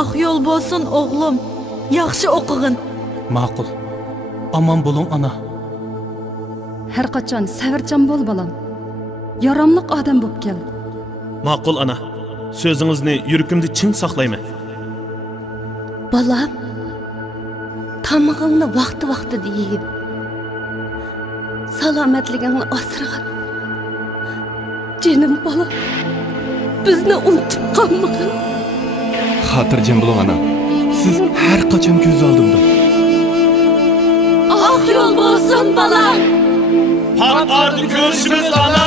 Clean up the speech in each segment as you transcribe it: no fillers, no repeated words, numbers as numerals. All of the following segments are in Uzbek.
Aq yo'l bo'lsin o'g'lim. Yaxshi o'qig'in. Ma'qul. Aman bo'ling ana. Har qachon savrchan bo'l bolam. Yaramliq odam bo'lib kel. Ma'qul ana. So'zingizni yuragimda chin saqlayman. Balam, tamog'ingni vaqti-vaqtida yegin. Salomatligingni asrag'in. Jinim balam, bizni unutib qolmagin. Xotirjam bo'ling ana. Siz har qachon ko'z oldimda. Aq yo'l bo'lsin balam. Haq ardi ko'rishimiz ana.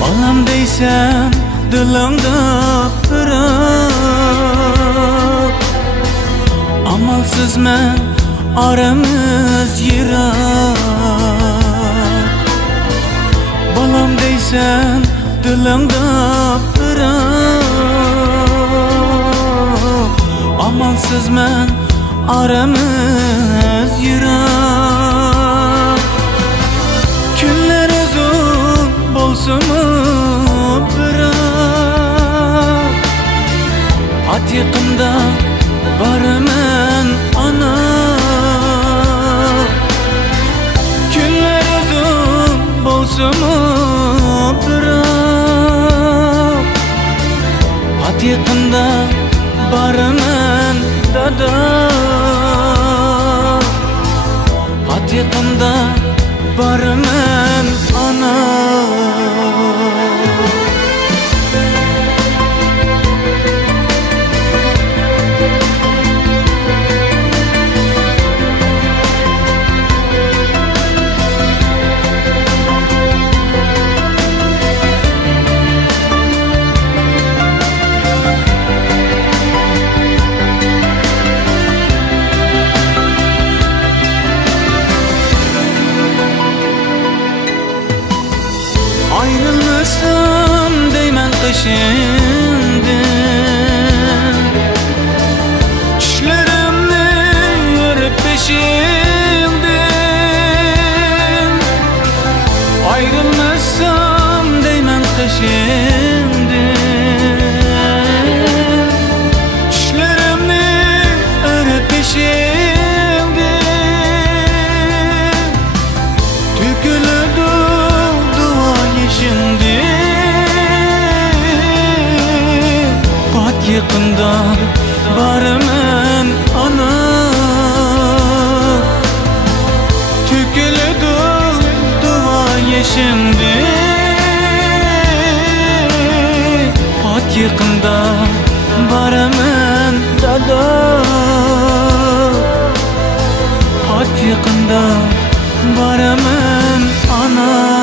Balam deysen dilingda pirak, amalsiz men aramız yirak. Balam deysen dilingda pirak, amalsiz men aramız yirak. Günler uzun bolsun bırak, at yakında varımın ana. Günler uzun bolsun bırak, at yakında varımın dada. At yakında varımın ana. Ayrılmasam deymen kışındım, düşlerimni örüp peşimdim. Ayrılmasam deymen kışındım, düşlerimni örüp peşimdim. Tükülüdü şimdi pat yakında varımın ana. Tükülüdü duayı şimdi pat yakında varımın dada. Pat yakında varımın ana.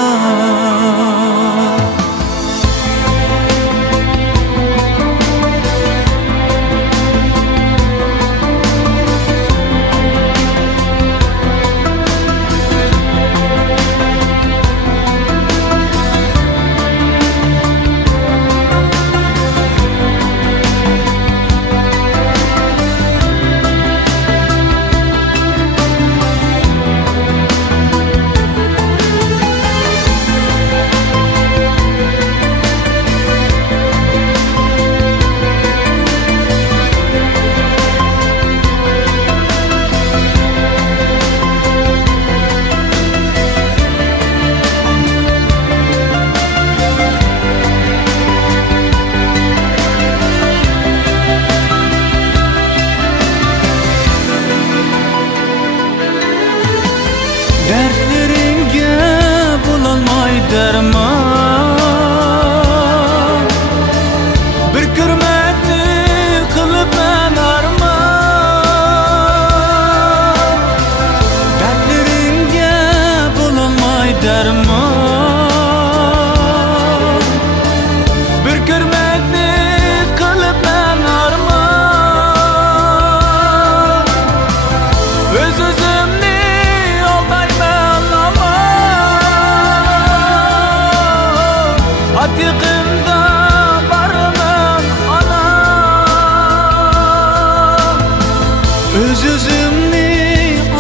Dertleringge bulalmay derman Bir kırmetni kılıp ben arman Dertleringge bulalmay derman Bir kırmetni kılıp ben arman Öz-özümni aldayman aman Atiqimda barman ana Öz-özümni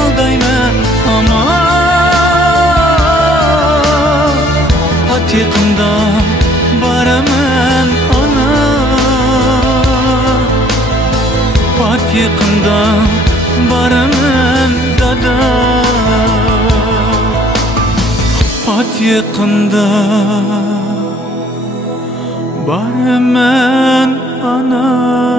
aldayman aman Atiqimda baraman ana Atiqimda baraman dada Atiqimda baraman ana